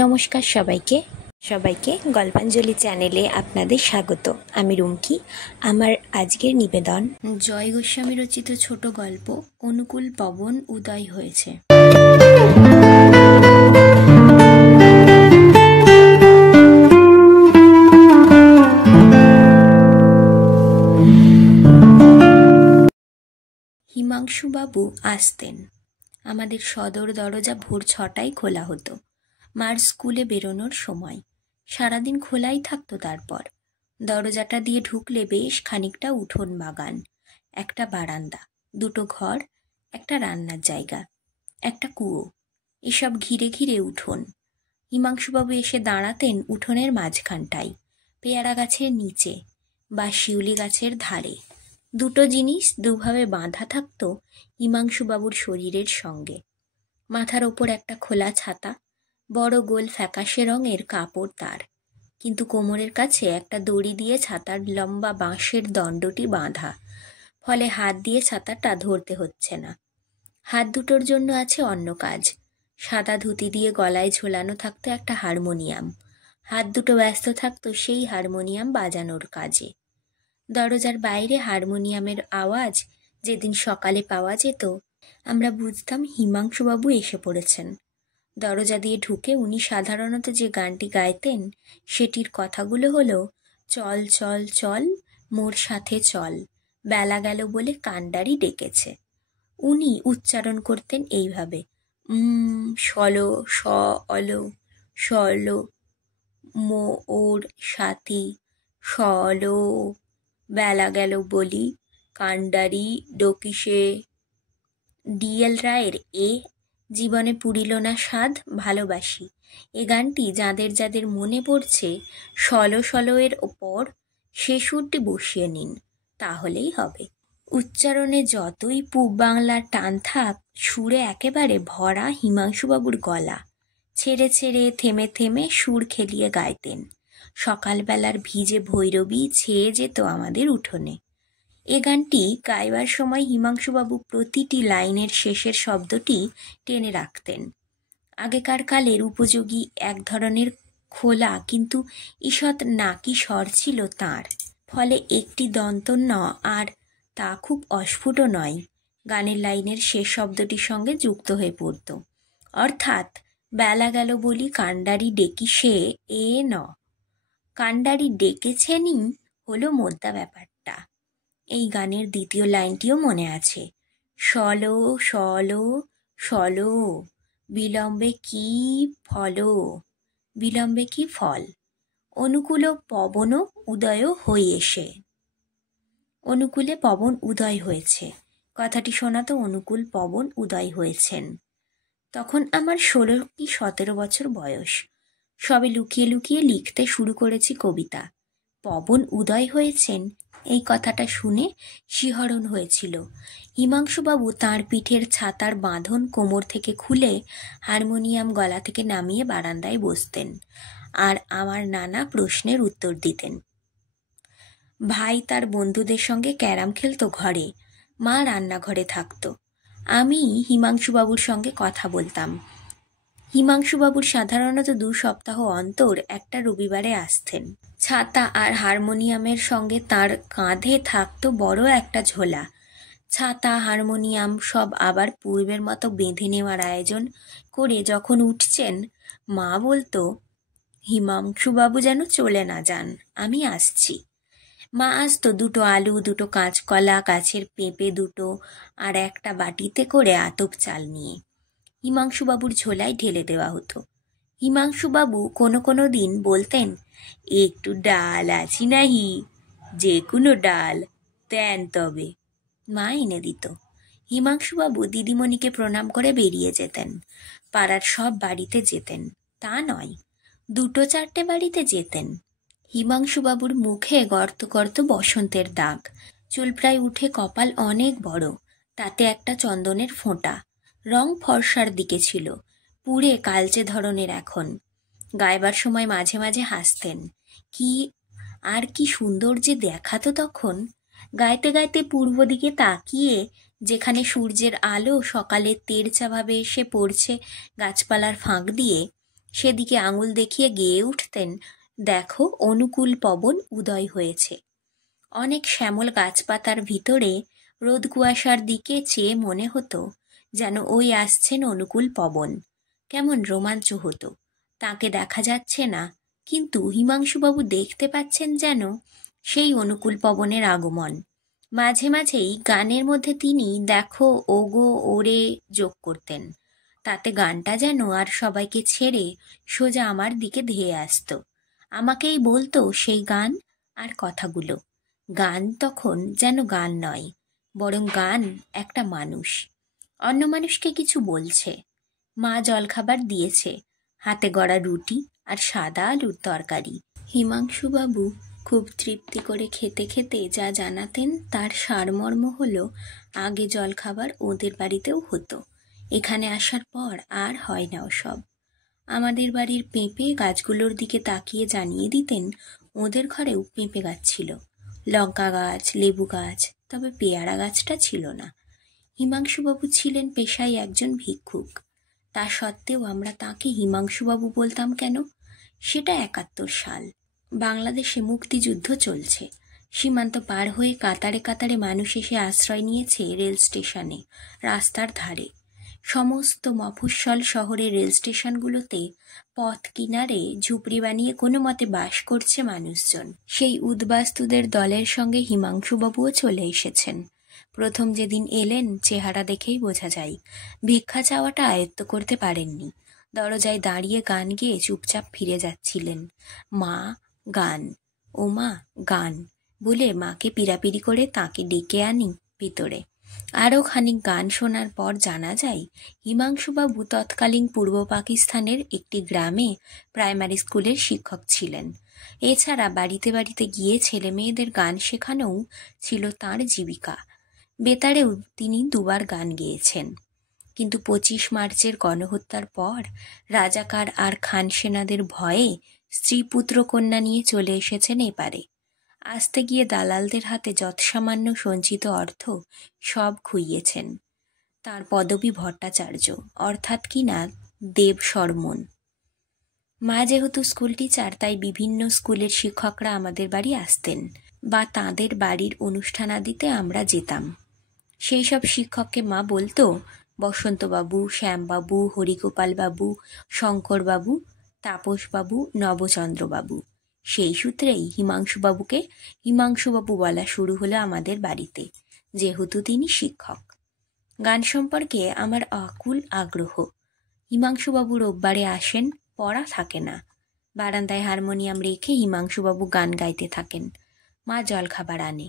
নমস্কার সবাইকে সবাইকে গল্পাঞ্জলি চ্যানেলে আপনাদের স্বাগত। আমি রুমকি। আমার আজকের নিবেদন জয় গোস্বামী রচিত ছোট গল্প অনুকূল পবন উদয় হয়েছে। হিমাংশুবাবু আসতেন। আমাদের সদর দরজা ভোর 6টায় খোলা হতো। মার স্কুলে বেরোনোর সময় সারাদিন খোলাই থাকতো। তারপর দরজাটা দিয়ে ঢুকলে বেশ খানিকটা উঠোন বাগান, একটা বারান্দা, দুটো ঘর, একটা রান্নার জায়গা, একটা কুয়ো, এসব ঘিরে ঘিরে উঠোন। হিমাংশুবাবু এসে দাঁড়াতেন উঠোনের মাঝখানটায়, পেয়ারা গাছের নিচে বা শিউলি গাছের ধারে। দুটো জিনিস দুভাবে বাঁধা থাকতো হিমাংশুবাবুর শরীরের সঙ্গে। মাথার ওপর একটা খোলা ছাতা, বড় গোল ফ্যাকাশে রঙের কাপড় তার, কিন্তু কোমরের কাছে একটা দড়ি দিয়ে ছাতার লম্বা বাঁশের দণ্ডটি বাঁধা, ফলে হাত দিয়ে ছাতাটা ধরতে হচ্ছে না। হাত দুটোর জন্য আছে অন্য কাজ। সাদা ধুতি দিয়ে গলায় ঝোলানো থাকতো একটা হারমোনিয়াম। হাত দুটো ব্যস্ত থাকতো সেই হারমোনিয়াম বাজানোর কাজে। দরজার বাইরে হারমোনিয়ামের আওয়াজ যেদিন সকালে পাওয়া যেত, আমরা বুঝতাম হিমাংশুবাবু এসে পড়েছেন। দরজা দিয়ে ঢুকে উনি সাধারণত যে গানটি গাইতেন সেটির কথাগুলো হলো, চল চল চল মোর সাথে চল, বেলা গেল বলে কান্ডারি ডেকেছে। উনি উচ্চারণ করতেন এইভাবে, সলো স অলো সলো মোর সাথী সলো, বেলা গেল বলি কান্ডারি ডকিসে। ডিএল রায়ের এ জীবনে পুরিল না স্বাদ ভালোবাসি, এ গানটি যাদের যাদের মনে পড়ছে সলো সলো এর ওপর সে সুরটি বসিয়ে নিন, তাহলেই হবে। উচ্চারণে যতই পূব বাংলার টান থাক, সুরে একেবারে ভরা হিমাংশুবাবুর গলা। ছেড়ে ছেড়ে থেমে থেমে সুর খেলিয়ে গাইতেন। সকালবেলার ভিজে ভৈরবী ছেয়ে যেত আমাদের উঠোনে। এ গানটি গাইবার সময় হিমাংশুবাবু প্রতিটি লাইনের শেষের শব্দটি টেনে রাখতেন। আগেকার কালের উপযোগী এক ধরনের খোলা কিন্তু ঈষৎ নাকি স্বর ছিল তাঁর, ফলে একটি দন্ত ন আর তা খুব অস্ফুট নয় গানের লাইনের শেষ শব্দটির সঙ্গে যুক্ত হয়ে পড়ত। অর্থাৎ বেলা গেল বলি কান্ডারি ডেকি সে এ ন, কান্ডারি ডেকেছেনই হলো মোদ্দা ব্যাপারটা। এই গানের দ্বিতীয় লাইনটিও মনে আছে, সলো সলো সলো বিলম্বে কি ফল, বিলম্বে কি ফল, অনুকূল পবন উদয় হইয়েছে। অনুকূলে পবন উদয় হয়েছে, কথাটি শোনাতো অনুকূল পবন উদয় হয়েছেন। তখন আমার 16 কি 17 বছর বয়স। সবে লুকিয়ে লুকিয়ে লিখতে শুরু করেছি কবিতা। পবন উদয় হয়েছেন এই কথাটা শুনে শিহরণ হয়েছিল। হিমাংশুবাবু তাঁর পিঠের ছাতার বাঁধন কোমর থেকে খুলে হারমোনিয়াম গলা থেকে নামিয়ে বারান্দায় বসতেন আর আমার নানা প্রশ্নের উত্তর দিতেন। ভাই তার বন্ধুদের সঙ্গে ক্যারাম খেলতো ঘরে, মা রান্নাঘরে থাকতো। আমি হিমাংশুবাবুর সঙ্গে কথা বলতাম। হিমাংশুবাবুর সাধারণত 2 সপ্তাহ অন্তর একটা রবিবারে আসতেন। ছাতা আর হারমোনিয়ামের সঙ্গে তার কাঁধে থাকতো বড় একটা ঝোলা। ছাতা হারমোনিয়াম সব আবার পূর্বের মতো বেঁধে নেওয়ার আয়োজন করে যখন উঠছেন, মা বলতো, হিমাংশুবাবু যেন চলে না যান, আমি আসছি। মা আসতো 2টো আলু, 2টো কাঁচকলা, গাছের পেঁপে 2টো আর একটা বাটিতে করে আতপ চাল নিয়ে হিমাংশুবাবুর ঝোলায় ঢেলে দেওয়া হতো। হিমাংশুবাবু কোনো কোনো দিন বলতেন, একটু ডাল আছি নাহি, যে কোনো ডাল দেন তবে। মা এনে দিত। হিমাংশুবাবু দিদিমণিকে প্রণাম করে বেরিয়ে যেতেন। পাড়ার সব বাড়িতে যেতেন তা নয়, 2-4টে বাড়িতে যেতেন। হিমাংশুবাবুর মুখে গর্ত গর্ত বসন্তের দাগ, চুল প্রায় উঠে, কপাল অনেক বড়, তাতে একটা চন্দনের ফোঁটা, রং ফর্সার দিকে ছিল, পুড়ে কালচে ধরনের এখন। গাইবার সময় মাঝে মাঝে হাসতেন। কি সুন্দর যে দেখাতো তখন। গাইতে গাইতে পূর্ব দিকে তাকিয়ে, যেখানে সূর্যের আলো সকালে তেরচাভাবে এসে পড়ছে গাছপালার ফাঁক দিয়ে, সেদিকে আঙুল দেখিয়ে গেয়ে উঠতেন, দেখো অনুকূল পবন উদয় হয়েছে। অনেক শ্যামল গাছপাতার ভিতরে রোদ কুয়াশার দিকে চেয়ে মনে হতো যেন ওই আসছেন অনুকূল পবন। কেমন রোমাঞ্চ হতো। তাকে দেখা যাচ্ছে না, কিন্তু হিমাংশুবাবু দেখতে পাচ্ছেন যেন সেই অনুকূল পবনের আগমন। মাঝে মাঝেই গানের মধ্যে তিনি দেখো ওগো ওরে যোগ করতেন। তাতে গানটা যেন আর সবাইকে ছেড়ে সোজা আমার দিকে ধেয়ে আসতো। আমাকেই বলতো সেই গান আর কথাগুলো। গান তখন যেন গান নয়, বরং গান একটা মানুষ, অন্য মানুষকে কিছু বলছে। মা জলখাবার দিয়েছে, হাতে গড়া রুটি আর সাদা আলুর তরকারি। হিমাংশুবাবু খুব তৃপ্তি করে খেতে খেতে যা জানাতেন তার সারমর্ম হলো, আগে জলখাবার ওদের বাড়িতেও হতো, এখানে আসার পর আর হয় না ওসব। আমাদের বাড়ির পেঁপে গাছগুলোর দিকে তাকিয়ে জানিয়ে দিতেন ওদের ঘরেও পেঁপে গাছ ছিল, লঙ্কা গাছ, লেবু গাছ, তবে পেয়ারা গাছটা ছিল না। হিমাংশুবাবু ছিলেন পেশায় একজন ভিক্ষুক, তা সত্ত্বেও আমরা তাকে হিমাংশুবাবু বলতাম কেন? সেটা ৭১ সাল, বাংলাদেশে মুক্তিযুদ্ধ চলছে। সীমান্ত পার হয়ে কাতারে কাতারে মানুষ এসে আশ্রয় নিয়েছে রেল স্টেশনে, রাস্তার ধারে। সমস্ত মফস্বল শহরের রেল স্টেশনগুলোতে পথ কিনারে ঝুপড়ি বানিয়ে কোনো মতে বাস করছে মানুষজন। সেই উদ্বাস্তুদের দলের সঙ্গে হিমাংশুবাবুও চলে এসেছেন। প্রথম যেদিন এলেন চেহারা দেখেই বোঝা যায় ভিক্ষা চাওয়াটা আয়ত্ত করতে পারেননি। দরজায় দাঁড়িয়ে গান গেয়ে চুপচাপ ফিরে যাচ্ছিলেন। মা গান, ও মা গান বলে মাকে পিড়াপিড়ি করে তাকে ডেকে আনি ভিতরে। আরও খানিক গান শোনার পর জানা যায় হিমাংশুবাবু তৎকালীন পূর্ব পাকিস্তানের একটি গ্রামে প্রাইমারি স্কুলের শিক্ষক ছিলেন। এছাড়া বাড়িতে বাড়িতে গিয়ে ছেলে মেয়েদের গান শেখানোও ছিল তাঁর জীবিকা। বেতারেও তিনি ২ বার গান গেয়েছেন। কিন্তু ২৫ মার্চের গণহত্যার পর রাজাকার আর খান সেনাদের ভয়ে স্ত্রী পুত্র কন্যা নিয়ে চলে এসেছেন এপারে। আসতে গিয়ে দালালদের হাতে যৎসামান্য সঞ্চিত অর্থ সব খুইয়েছেন। তার পদবী ভট্টাচার্য, অর্থাৎ কিনা দেব শর্মন। মা যেহেতু স্কুল টিচার, তাই বিভিন্ন স্কুলের শিক্ষকরা আমাদের বাড়ি আসতেন বা তাঁদের বাড়ির অনুষ্ঠানাদিতে আমরা যেতাম। সেই সব শিক্ষককে মা বলতো বসন্তবাবু, শ্যামবাবু, হরিগোপালবাবু, শঙ্করবাবু, তাপসবাবু, নবচন্দ্রবাবু। সেই সূত্রেই হিমাংশুবাবুকে হিমাংশুবাবু বলা শুরু হলো আমাদের বাড়িতে, যেহেতু তিনি শিক্ষক। গান সম্পর্কে আমার আকুল আগ্রহ। হিমাংশুবাবু রোববারে আসেন, পড়া থাকে না। বারান্দায় হারমোনিয়াম রেখে হিমাংশুবাবু গান গাইতে থাকেন। মা জলখাবার আনে।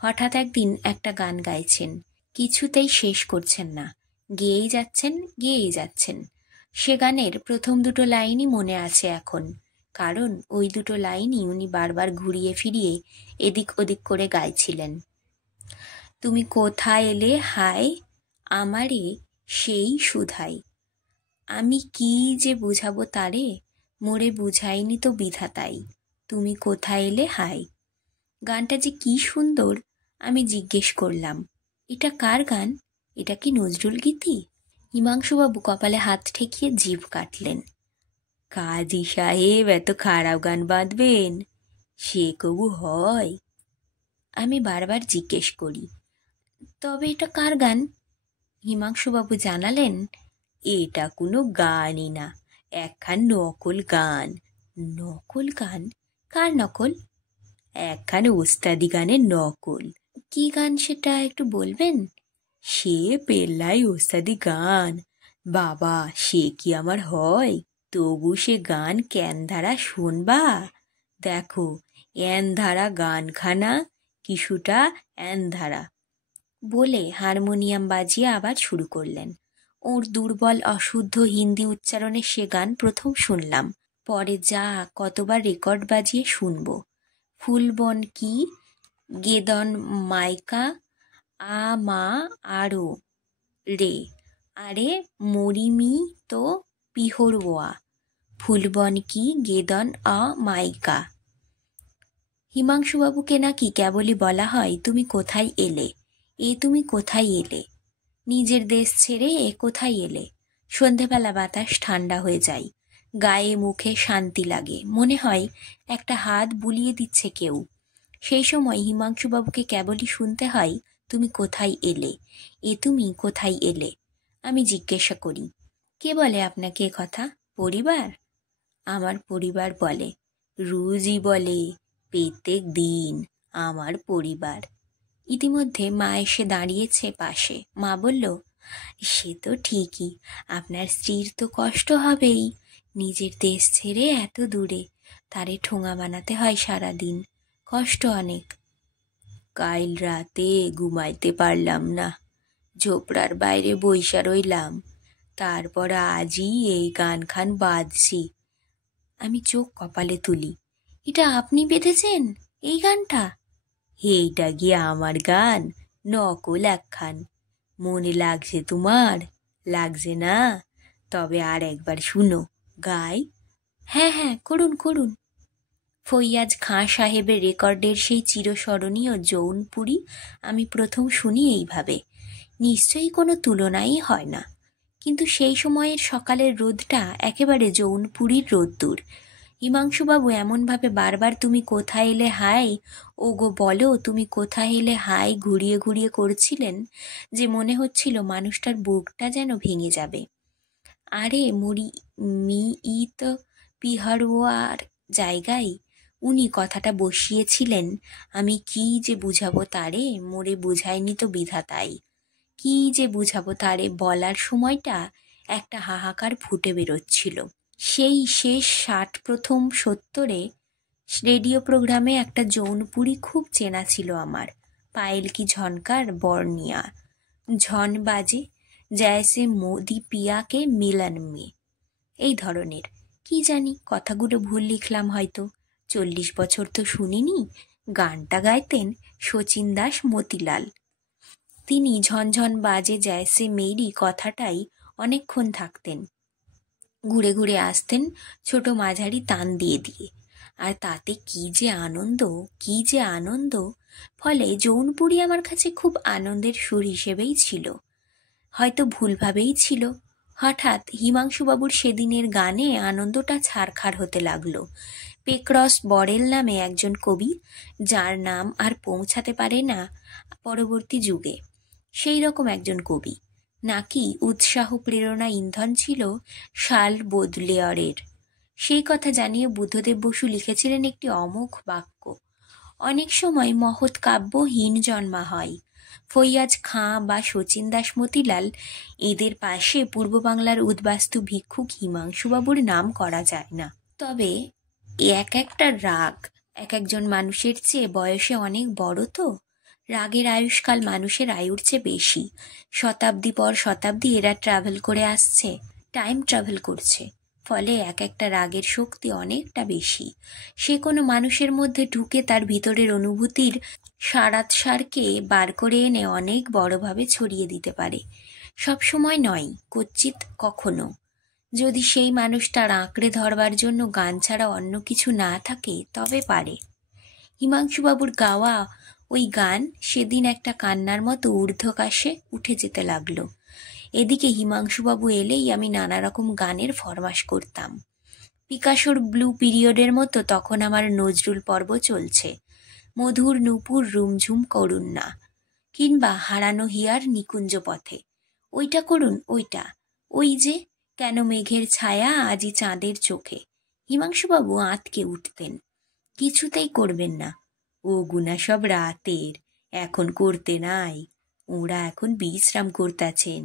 হঠাৎ একদিন একটা গান গাইছেন, কিছুতেই শেষ করছেন না, গেয়েই যাচ্ছেন। সে গানের প্রথম ২টো লাইনই মনে আছে এখন, কারণ ওই ২টো লাইনই উনি বারবার ঘুরিয়ে ফিরিয়ে এদিক ওদিক করে গাইছিলেন। তুমি কোথায় এলে হায় আমারে সেই সুধাই, আমি কি যে বুঝাবো তারে, মোরে বুঝাইনি তো বিধাতাই, তুমি কোথায় এলে হায়। গানটা যে কি সুন্দর! আমি জিজ্ঞেস করলাম, এটা কার গান? এটা কি নজরুল গীতি? হিমাংশুবাবু কপালে হাত ঠেকিয়ে জিভ কাটলেন। কাজী সাহেব এত খারাপ গান বাঁধবেন, সে কবু হয়? আমি বারবার জিজ্ঞেস করি, তবে এটা কার গান? হিমাংশুবাবু জানালেন, এটা কোনো গানই না, একখান নকল গান। নকল গান? কার নকল? একখান ওস্তাদি গানের নকল। কি গান সেটা একটু বলবেন? সে পেল্লাই ওস্তাদি গান, বাবা সে কি আমার হয়, তবু সে গান ক্যান ধারা শুনবা। দেখো এন ধারা গানখানা কিছুটা এন ধারা বলে হারমোনিয়াম বাজিয়ে আবার শুরু করলেন। ওর দুর্বল অশুদ্ধ হিন্দি উচ্চারণে সে গান প্রথম শুনলাম, পরে যা কতবার রেকর্ড বাজিয়ে শুনবো। ফুলবন কি গেদন মাইকা আ মা আরো রে, আরে মরিমি তো পিহরবোয়া, ফুলবন কি গেদন আ মাইকা। হিমাংশুবাবুকে নাকি কেবলই বলা হয় তুমি কোথায় এলে, তুমি কোথায় এলে, নিজের দেশ ছেড়ে কোথায় এলে। সন্ধেবেলা বাতাস ঠান্ডা হয়ে যায়, গায়ে মুখে শান্তি লাগে, মনে হয় একটা হাত বুলিয়ে দিচ্ছে কেউ। সেই সময় হিমাংশুবাবুকে কেবলই শুনতে হয়, তুমি কোথায় এলে, তুমি কোথায় এলে। আমি জিজ্ঞাসা করি, কে বলে আপনাকে এ কথা? পরিবার? আমার পরিবার বলে। রোজই বলে, প্রত্যেক দিন, আমার পরিবার। ইতিমধ্যে মা এসে দাঁড়িয়েছে পাশে। মা বলল, সে তো ঠিকই, আপনার স্ত্রীর তো কষ্ট হবেই, নিজের দেশ ছেড়ে এত দূরে, তারে ঠোঙা বানাতে হয় সারাদিন, কষ্ট অনেক। কাল রাতে ঘুমাইতে পারলাম না, ঝোপড়ার বাইরে বইসা রইলাম, তারপর আজই এই গান খান বাঁধছি। আমি চোখ কপালে তুলি। এটা আপনি বেঁধেছেন এই গানটা? এইটা গিয়ে আমার গান, নকল একখান। মনে লাগছে তোমার? লাগছে না? তবে আর একবার শুনো, গাই। হ্যাঁ হ্যাঁ, করুন করুন। ফৈয়াজ খাঁ সাহেবের রেকর্ডের সেই চিরস্মরণীয় জৌনপুরী আমি প্রথম শুনি এইভাবে। নিশ্চয়ই কোনো তুলনাই হয় না। কিন্তু সেই সময়ের সকালের রোদটা একেবারে জৌনপুরীর রোদ্দুর। হিমাংশুবাবু এমনভাবে বারবার তুমি কোথায় এলে হাই, ও গো বলো তুমি কোথায় এলে হাই ঘুরিয়ে ঘুরিয়ে করছিলেন যে মনে হচ্ছিল মানুষটার বুকটা যেন ভেঙে যাবে। আরে মুড়ি মি ই তো পিহারোয়ার জায়গায় উনি কথাটা বসিয়েছিলেন। আমি কি যে বুঝাবো তারে, মোরে বুঝায়নি তো বিধাতাই। কি যে বুঝাবো তারে বলার সময়টা একটা হাহাকার ফুটে বেরোচ্ছিল। সেই শেষ 60 প্রথম 70-এ রেডিও প্রোগ্রামে একটা জৌনপুরী খুব চেনা ছিল আমার। পায়েল কি ঝনকার বর্ণিয়া, ঝন বাজে জয়সে মোদি পিয়াকে মিলন মে, এই ধরনের। কি জানি কথাগুলো ভুল লিখলাম হয়তো। 40 বছর তো শুনিনি। গানটা গাইতেন শচীন দাস মতিলাল। তিনি ঝনঝন বাজে জয়সে মেরি কথাটাই অনেকক্ষণ থাকতেন, ঘুরে ঘুরে আসতেন ছোট মাঝারি তান দিয়ে দিয়ে। আর তাতে কি যে আনন্দ, কি যে আনন্দ! ফলে জৌনপুরী আমার কাছে খুব আনন্দের সুর হিসেবেই ছিল, হয়তো ভুলভাবেই ছিল। হঠাৎ হিমাংশুবাবুর সেদিনের গানে আনন্দটা ছারখার হতে লাগলো। পেক্রস বরেল নামে একজন কবি, যার নাম আর পৌঁছাতে পারে না পরবর্তী যুগে, সেই রকম একজন কবি নাকি উৎসাহ প্রেরণা ইন্ধন ছিল শাল বোদলেয়ারের। সেই কথা জানিয়ে বুদ্ধদেব বসু লিখেছিলেন একটি অমোঘ বাক্য, অনেক সময় মহৎ কাব্য হীন জন্মা হয়। ফৈয়াজ খাঁ বা শচীন দাস মতিলাল, এদের পাশে পূর্ব বাংলার উদ্বাস্তু ভিক্ষুক হিমাংশুবাবুর নাম করা যায় না। তবে এক একটা রাগ এক একজন মানুষের চেয়ে বয়সে অনেক বড় তো। রাগের আয়ুষ্কাল মানুষের আয়ুর চেয়ে বেশি। শতাব্দী পর শতাব্দী এরা ট্রাভেল করে আসছে, টাইম ট্রাভেল করছে। ফলে এক একটা রাগের শক্তি অনেকটা বেশি। সে কোনো মানুষের মধ্যে ঢুকে তার ভিতরের অনুভূতির সারাৎসারকে বার করে এনে অনেক বড়ভাবে ছড়িয়ে দিতে পারে। সব সময় নয়, কচ্চিৎ কখনো। যদি সেই মানুষটার আঁকড়ে ধরবার জন্য গান ছাড়া অন্য কিছু না থাকে তবে পারে। হিমাংশুবাবুর গাওয়া ওই গান সেদিন একটা কান্নার মতো ঊর্ধ্বকাশে উঠে যেতে লাগলো। এদিকে হিমাংশুবাবু এলেই আমি নানা রকম গানের ফরমাশ করতাম। পিকাসোর ব্লু পিরিয়ডের মতো তখন আমার নজরুল পর্ব চলছে। মধুর নূপুর রুমঝুম করুন না, কিংবা হারানো হিয়ার নিকুঞ্জ পথে, ওইটা করুন ওইটা, ওই যে কেন মেঘের ছায়া আজি চাঁদের চোখে। হিমাংশুবাবু আঁতকে উঠতেন, কিছুতেই করবেন না, ও গুনা সব রাতের, এখন করতে নাই, ওরা এখন বিশ্রাম করতেছেন।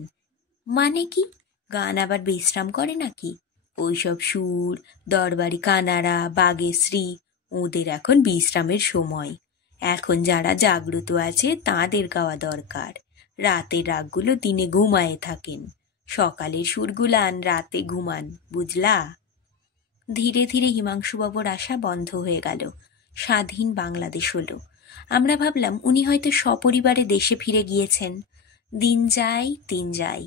মানে কি? গান আবার বিশ্রাম করে নাকি? ওইসব সুর, দরবারি কানাড়া, বাগেশ্রী, ওদের এখন বিশ্রামের সময়। এখন যারা জাগ্রত আছে তাদের গাওয়া দরকার। রাতের রাগগুলো দিনে ঘুমায়ে থাকেন, সকালের সুরগুলান রাতে ঘুমান, বুঝলা? ধীরে ধীরে হিমাংশুবাবুর আশা বন্ধ হয়ে গেল। স্বাধীন বাংলাদেশ হলো। আমরা ভাবলাম উনি হয়তো সপরিবারে দেশে ফিরে গিয়েছেন। দিন যায় দিন যায়।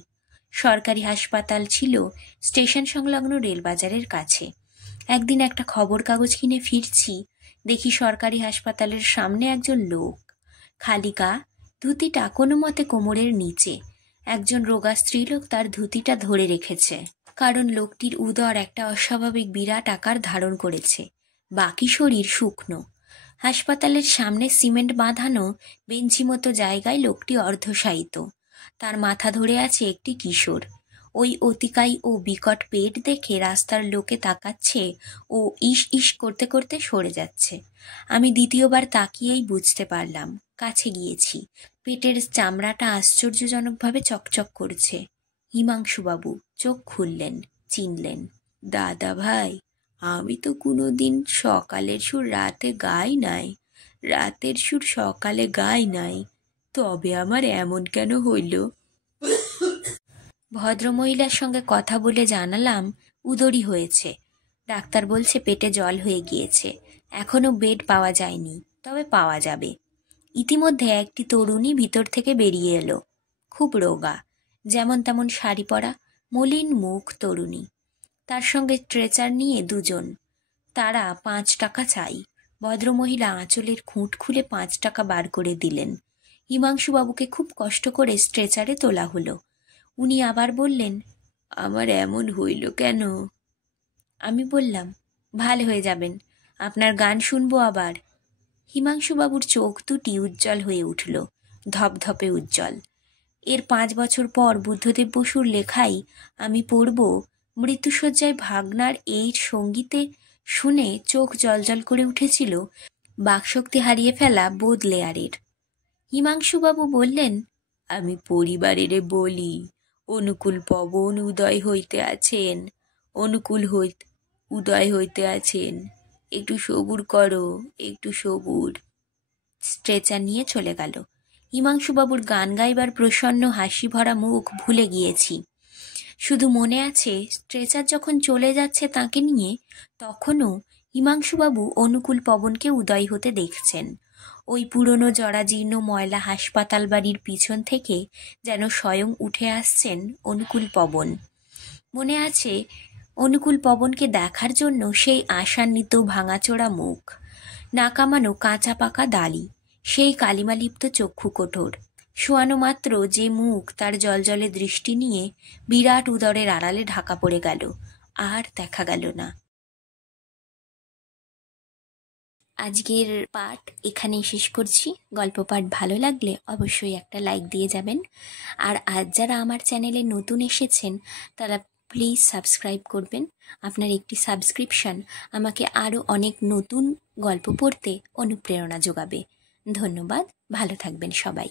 সরকারি হাসপাতাল ছিল স্টেশন সংলগ্ন রেলবাজারের কাছে। একদিন একটা খবর কাগজ কিনে ফিরছি, দেখি সরকারি হাসপাতালের সামনে একজন লোক, খালি গা, ধুতিটা কোনো মতে কোমরের নিচে। একজন রোগা স্ত্রীলোক তার ধুতিটা ধরে রেখেছে। কারণ লোকটির উদর একটা অস্বাভাবিক বিরাট আকার ধারণ করেছে, বাকি শরীর শুকনো। হাসপাতালের সামনে সিমেন্ট বাঁধানো বেঞ্চি মতো জায়গায় লোকটি অর্ধশায়িত। তার মাথা ধরে আছে একটি কিশোর। ওই অতিকায় ও বিকট পেট দেখে রাস্তার লোকে তাকাচ্ছে ও ইস ইস করতে করতে সরে যাচ্ছে। আমি দ্বিতীয়বার তাকিয়েই বুঝতে পারলাম, কাছে গিয়েছি। পেটের চামড়াটা আশ্চর্যজনকভাবে চকচক করছে। হিমাংশুবাবু চোখ খুললেন, চিনলেন। দাদা ভাই, আমি তো কোনোদিন সকালের সুর রাতে গাই নাই, রাতের সুর সকালে গাই নাই, তবে আমার এমন কেন হইল? ভদ্রমহিলার সঙ্গে কথা বলে জানালাম উদরই হয়েছে। ডাক্তার বলছে পেটে জল হয়ে গিয়েছে, এখনো বেড পাওয়া যায়নি, তবে পাওয়া যাবে। ইতিমধ্যে একটি তরুণী ভিতর থেকে বেরিয়ে এলো, খুব রোগা, যেমন তেমন শাড়ি পরা, মলিন মুখ তরুণী। তার সঙ্গে স্ট্রেচার নিয়ে দুজন। তারা 5 টাকা চাই। ভদ্রমহিলা আঁচলের খুঁট খুলে 5 টাকা বার করে দিলেন। হিমাংশুবাবুকে খুব কষ্ট করে স্ট্রেচারে তোলা হলো। উনি আবার বললেন, আমার এমন হইল কেন? আমি বললাম, ভালো হয়ে যাবেন, আপনার গান শুনবো আবার। হিমাংশুবাবুর চোখ দুটি উজ্জ্বল হয়ে উঠল, ধপধপে উজ্জ্বল। এর 5 বছর পর বুদ্ধদেব বসুর লেখাই আমি পড়ব। মৃত্যুশয্যায় ভাগনার এই সঙ্গীতে শুনে চোখ জলজল করে উঠেছিল বাকশক্তি হারিয়ে ফেলা বোদলেয়ারের। হিমাংশুবাবু বললেন, আমি পরিবারের বলি, অনুকূল পবন উদয় হইতে আছেন, উদয় হইতে আছেন, একটু সবুর করো, একটু সবুর। স্ট্রেচার নিয়ে চলে গেল। হিমাংশুবাবুর গান গাইবার প্রসন্ন হাসি ভরা মুখ ভুলে গিয়েছি। শুধু মনে আছে স্ট্রেচার যখন চলে যাচ্ছে তাকে নিয়ে, তখনও হিমাংশুবাবু অনুকূল পবনকে উদয় হতে দেখছেন। ওই পুরনো জরাজীর্ণ ময়লা হাসপাতাল বাড়ির পিছন থেকে যেন স্বয়ং উঠে আসছেন অনুকূল পবন। মনে আছে অনুকূল পবনকে দেখার জন্য সেই আশান্বিত ভাঙাচোরা মুখ, নাকামানো কাঁচা পাকা দাড়ি, সেই কালিমালিপ্ত চক্ষু কোটর, শোয়ানো মাত্র যে মুখ তার জলজলে দৃষ্টি নিয়ে বিরাট উদরের আড়ালে ঢাকা পড়ে গেল, আর দেখা গেল না। আজকের পাঠ এখানেই শেষ করছি। গল্প পাঠ ভালো লাগলে অবশ্যই একটা লাইক দিয়ে যাবেন। আর আজ যারা আমার চ্যানেলে নতুন এসেছেন তারা প্লিজ সাবস্ক্রাইব করবেন। আপনার একটি সাবস্ক্রিপশন আমাকে আরও অনেক নতুন গল্প পড়তে অনুপ্রেরণা যোগাবে। ধন্যবাদ, ভালো থাকবেন সবাই।